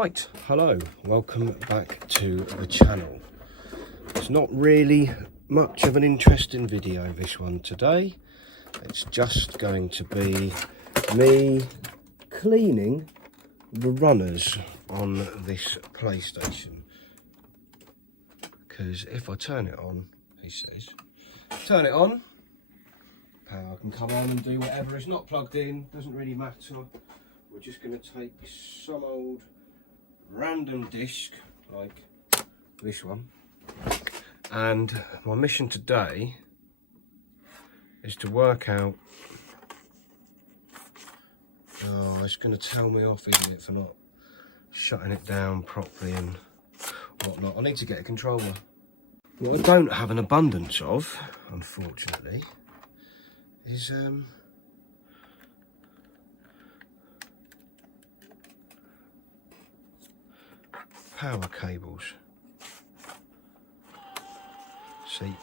Right, hello, welcome back to the channel. It's not really much of an interesting video, this one today. It's just going to be me cleaning the runners on this PlayStation. Because if I turn it on, he says, turn it on, power can come on and do whatever. It's not plugged in, doesn't really matter. We're just going to take some old random disc like this one, and my mission today is to work out, oh, it's going to tell me off, isn't it, for not shutting it down properly and whatnot. I need to get a controller. What I don't have an abundance of, unfortunately, is power cables. See,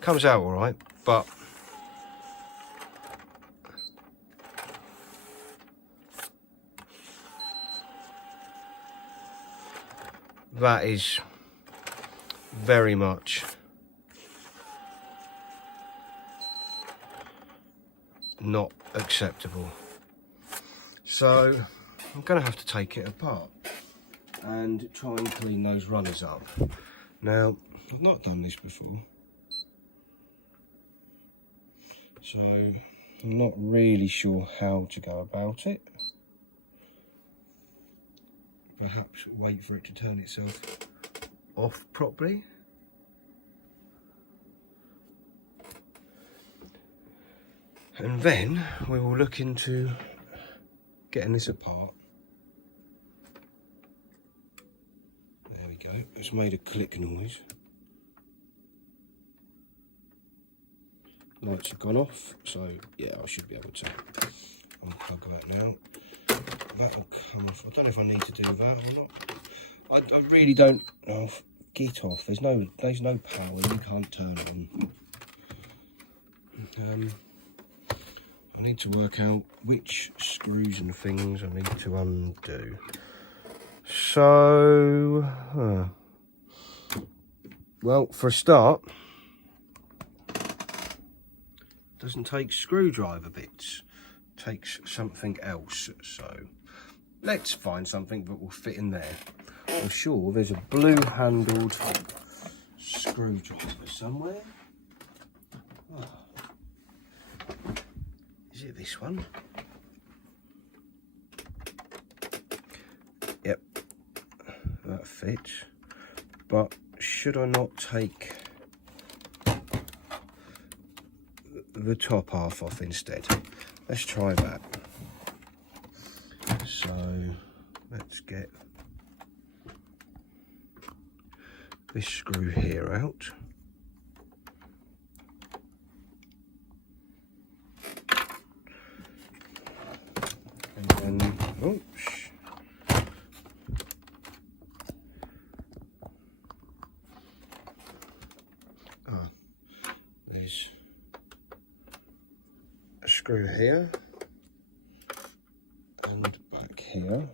comes out all right, but that is very much not acceptable. So I'm going to have to take it apart and try and clean those runners up. Now, I've not done this before, so I'm not really sure how to go about it. Perhaps wait for it to turn itself off properly. And then we will look into getting this apart. There we go, it's made a click noise. Lights have gone off, so yeah, I should be able to unplug that now. That'll come off. I don't know if I need to do that or not. I really don't. Oh, get off. There's no power. You can't turn it on. I need to work out which screws and things I need to undo. So, well, for a start, doesn't take screwdriver bits. Takes something else. So, let's find something that will fit in there. I'm sure there's a blue-handled screwdriver somewhere. Oh. Is it this one? Yep, that fits. But should I not take the top half off instead? Let's try that. So let's get this screw here out. And then, oops. There's a screw here and back here,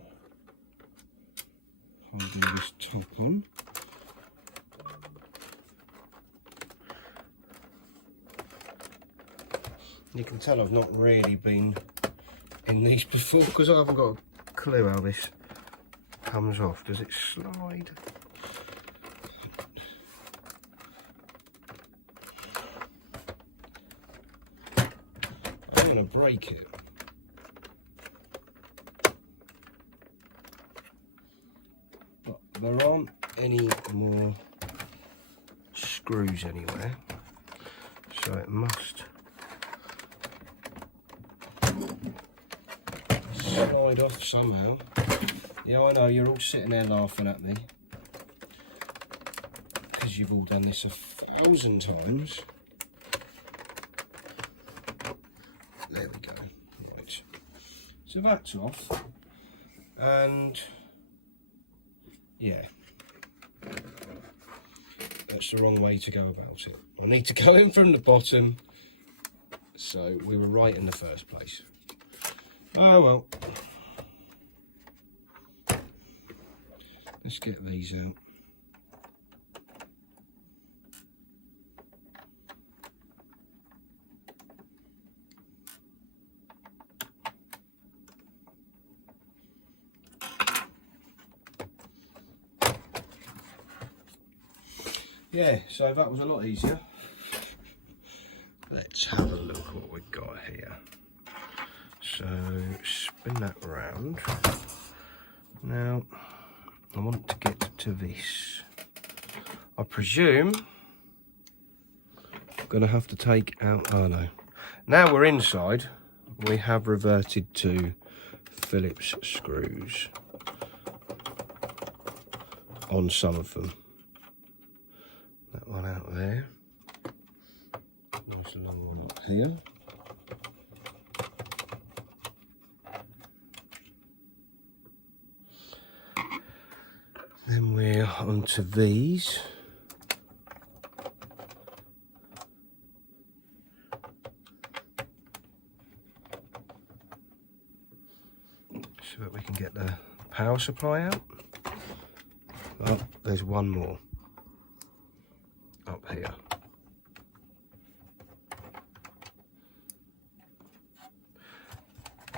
holding this top on. You can tell I've not really been in these before because I haven't got a clue how this comes off. Does it slide? I'm going to break it. But there aren't any more screws anywhere, so it must slide off somehow. Yeah, I know, you're all sitting there laughing at me because you've all done this 1,000 times. There we go. Right, so that's off, and yeah, that's the wrong way to go about it. I need to go in from the bottom, so we were right in the first place. Oh well. Let's get these out. Yeah, so that was a lot easier. Let's have a look what we've got here. So spin that round. Now I want to get to this. I presume I'm going to have to take out, oh no. Now we're inside, we have reverted to Phillips screws on some of them. That one out there. Nice long one up here. Then we're onto these. So that we can get the power supply out. Oh, there's one more up here.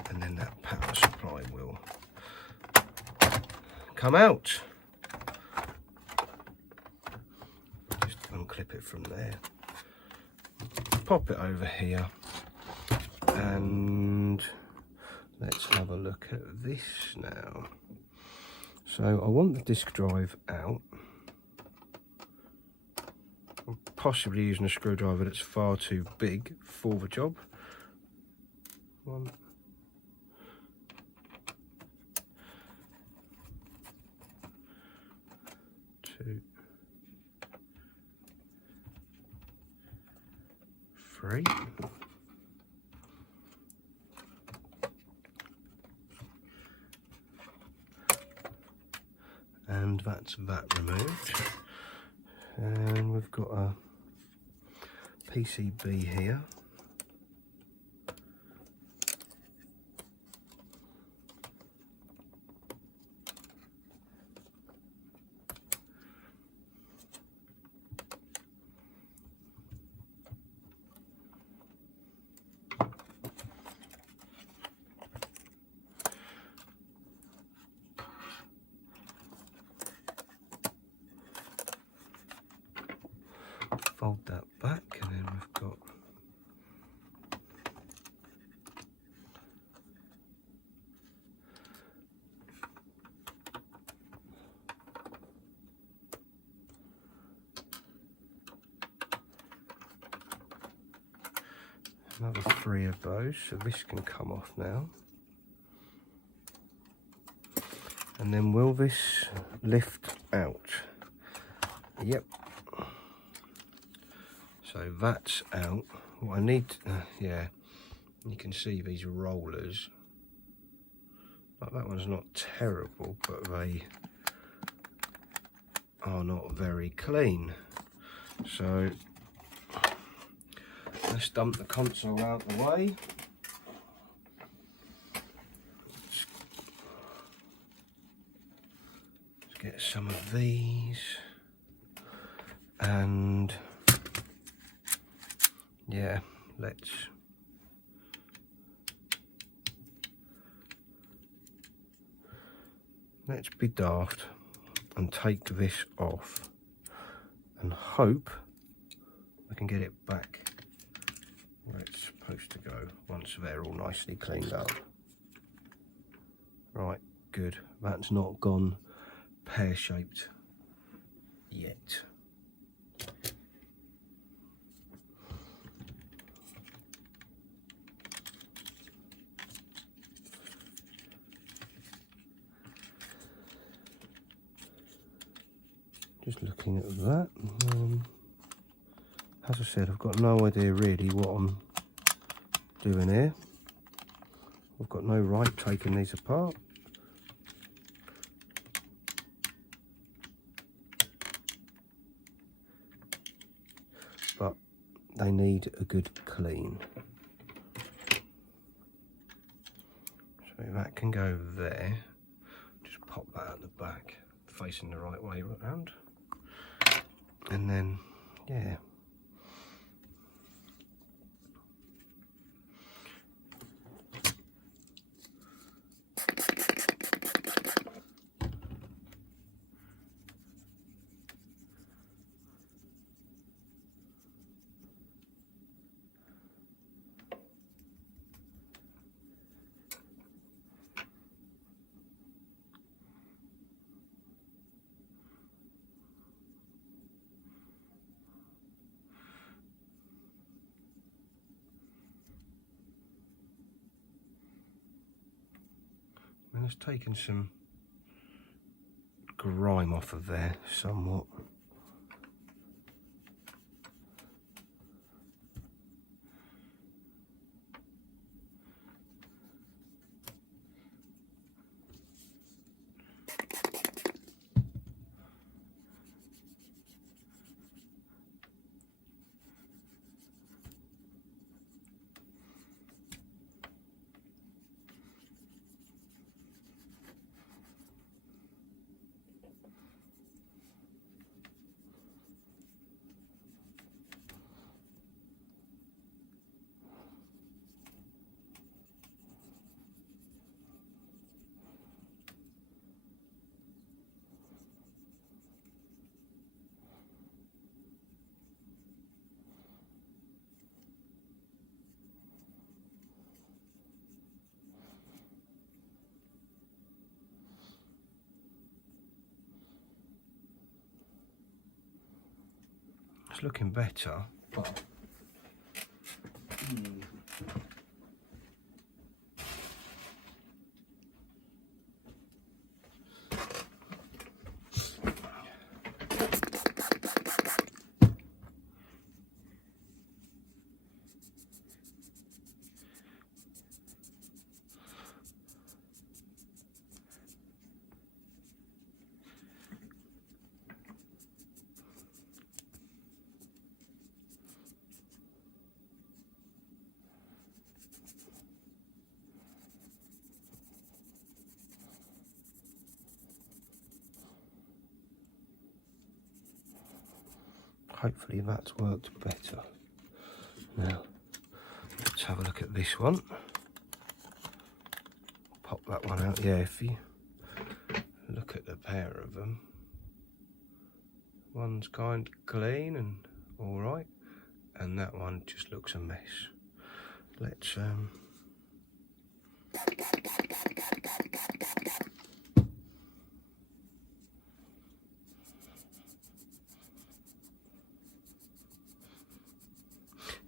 And then that power supply will come out. Just unclip it from there. Pop it over here. And let's have a look at this now. So I want the disk drive out. I'm possibly using a screwdriver that's far too big for the job. 1, 2, 3. And that's that removed. And we've got a PCB here. Fold that back, and then we've got another 3 of those, so this can come off now. And then will this lift out? Yep. So that's out. What I need, yeah, you can see these rollers. Like that one's not terrible, but they are not very clean. So let's dump the console out the way. Let's get some of these. And yeah, let's be daft and take this off and hope I can get it back where it's supposed to go once they're all nicely cleaned up. Right, good. That's not gone pear-shaped yet. Just looking at that. As I said, I've got no idea really what I'm doing here. I've got no right taking these apart. But they need a good clean. So that can go there. Just pop that at the back, facing the right way around. And then, yeah. And it's taken some grime off of there somewhat. It's looking better, but hopefully that's worked better. Now, let's have a look at this one. Pop that one out. Yeah, if you look at the pair of them, one's kind of clean and all right, and that one just looks a mess. Let's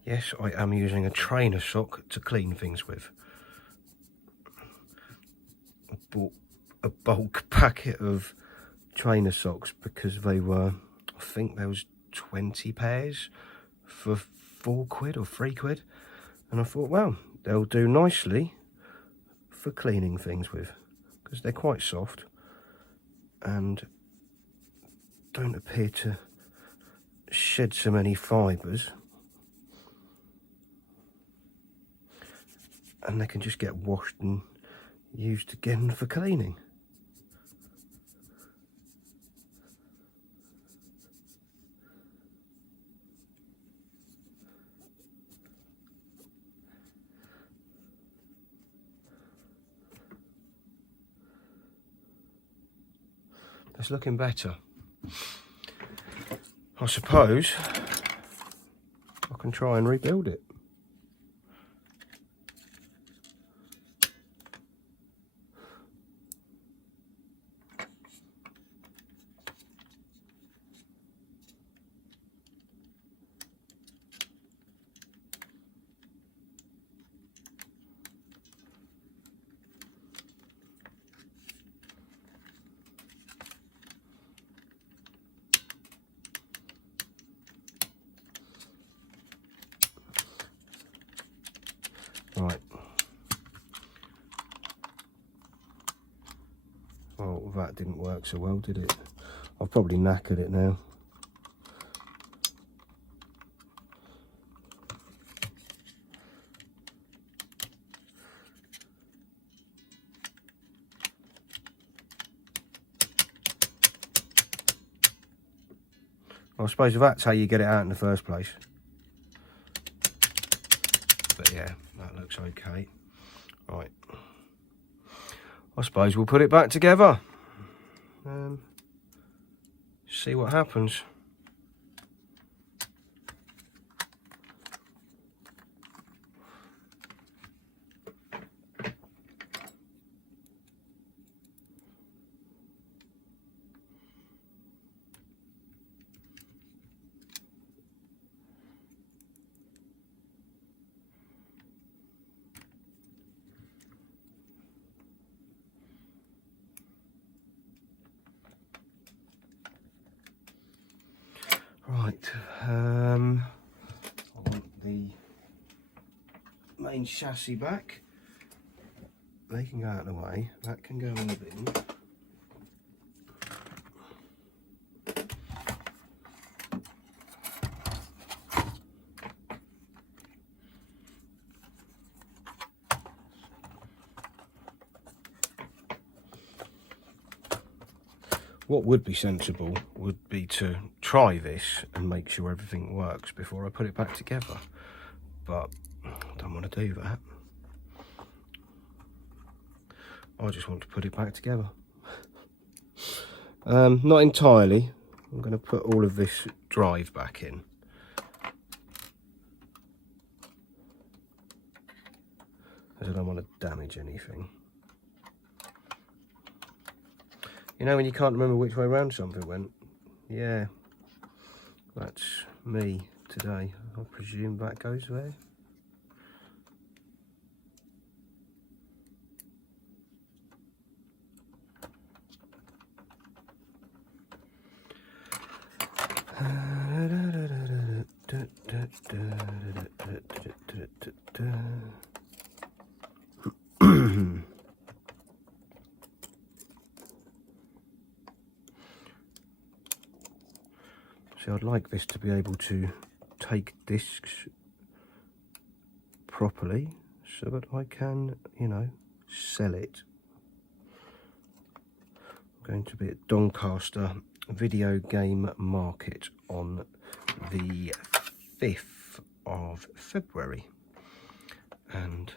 yes, I am using a trainer sock to clean things with. I bought a bulk packet of trainer socks because they were, I think there was 20 pairs for £4 or £3, and I thought, well, they'll do nicely for cleaning things with because they're quite soft and don't appear to shed so many fibres, and they can just get washed and used again for cleaning. That's looking better. I suppose I can try and rebuild it. Right. Well, that didn't work so well, did it? I've probably knackered it now. I suppose that's how you get it out in the first place. But yeah, that looks okay. Right. I suppose we'll put it back together. See what happens. Right, I want the main chassis back. They can go out of the way, that can go in the bin. What would be sensible would be to try this and make sure everything works before I put it back together. But I don't want to do that. I just want to put it back together. Not entirely. I'm going to put all of this drive back in. As I don't want to damage anything. You know when you can't remember which way around something went? Yeah, that's me today. I presume that goes there. So I'd like this to be able to take discs properly so that I can, you know, sell it. I'm going to be at Doncaster Video Game Market on the 5th of February. And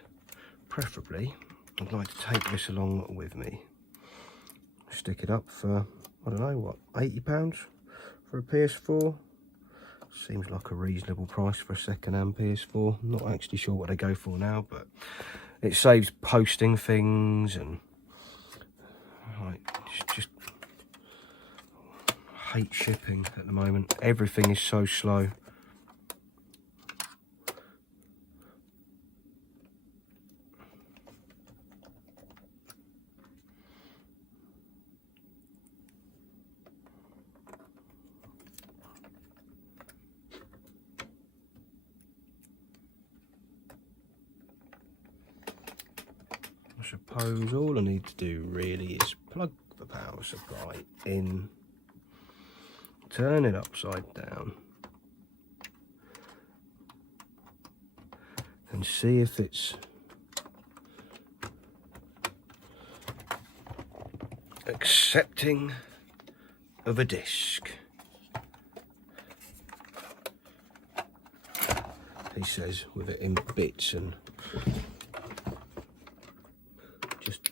preferably, I'd like to take this along with me. Stick it up for, I don't know, what, £80? For a PS4, seems like a reasonable price for a second-hand PS4. I'm not actually sure what they go for now, but it saves posting things and like just hate shipping at the moment. Everything is so slow. I suppose all I need to do really is plug the power supply in, turn it upside down and see if it's accepting of a disc. He says with it in bits and just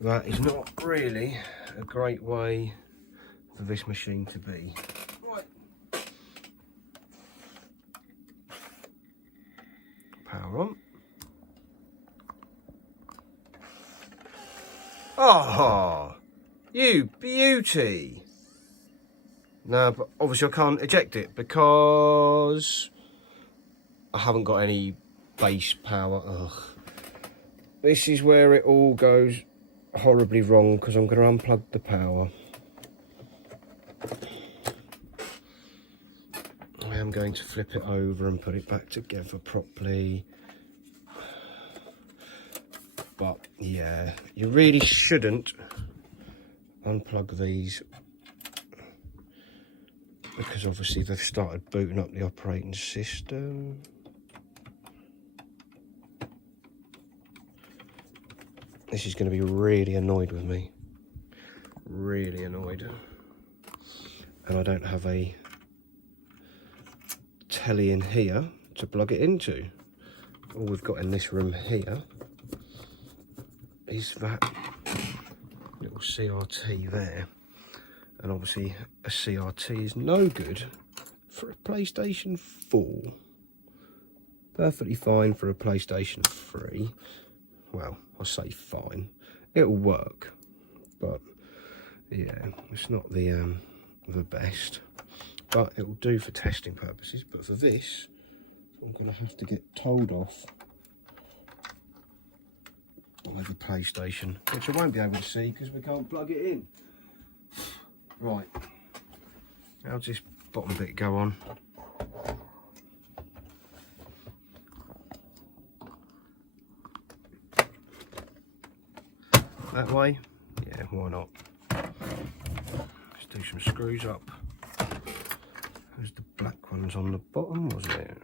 that is not really a great way for this machine to be. Right. Power on. Oh, you beauty. No, but obviously I can't eject it because I haven't got any base power. Ugh. This is where it all goes horribly wrong because I'm going to unplug the power. I am going to flip it over and put it back together properly. But yeah, you really shouldn't unplug these because obviously they've started booting up the operating system. this is going to be really annoyed with me. Really annoyed. And I don't have a telly in here to plug it into. All we've got in this room here is that little CRT there. And obviously a CRT is no good for a PlayStation 4. Perfectly fine for a PlayStation 3. Well, I say fine. It'll work. But yeah, it's not the best. But it'll do for testing purposes. But for this, I'm going to have to get told off by the PlayStation, which I won't be able to see because we can't plug it in. Right, how's this bottom bit go on? That way? Yeah, why not? Let's do some screws up. There's the black ones on the bottom, wasn't it?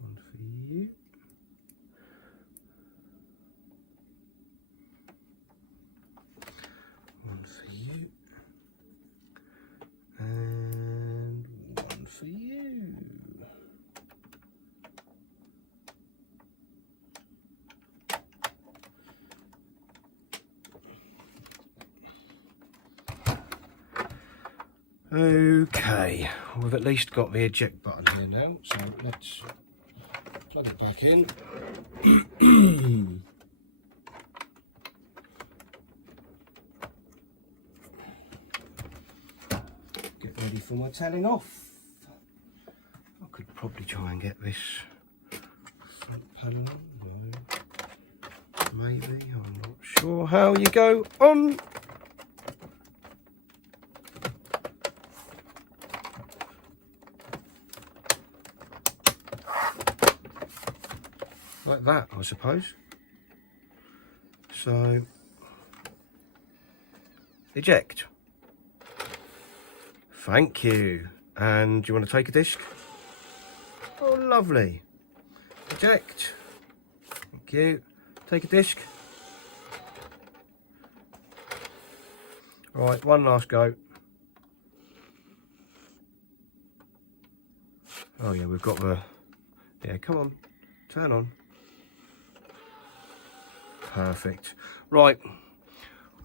One for you. One for you. And one for you. Okay, we've at least got the eject button here now, so let's plug it back in. Get ready for my telling off. I could probably try and get this front panel on. No, maybe, I'm not sure how you go on. Like that, I suppose. So, eject. Thank you. And do you want to take a disc? Oh, lovely. Eject. Thank you. Take a disc. Right, one last go. Oh yeah, we've got the... Yeah, come on. Turn on. Perfect. Right,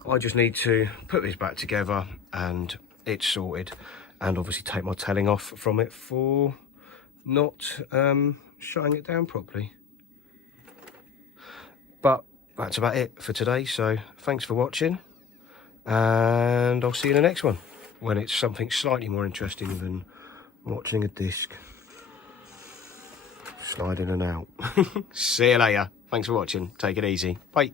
I just need to put this back together and it's sorted, and obviously take my telling off from it for not shutting it down properly. But that's about it for today, so thanks for watching, and I'll see you in the next one when it's something slightly more interesting than watching a disc slide in and out. See you later. Thanks for watching. Take it easy. Bye.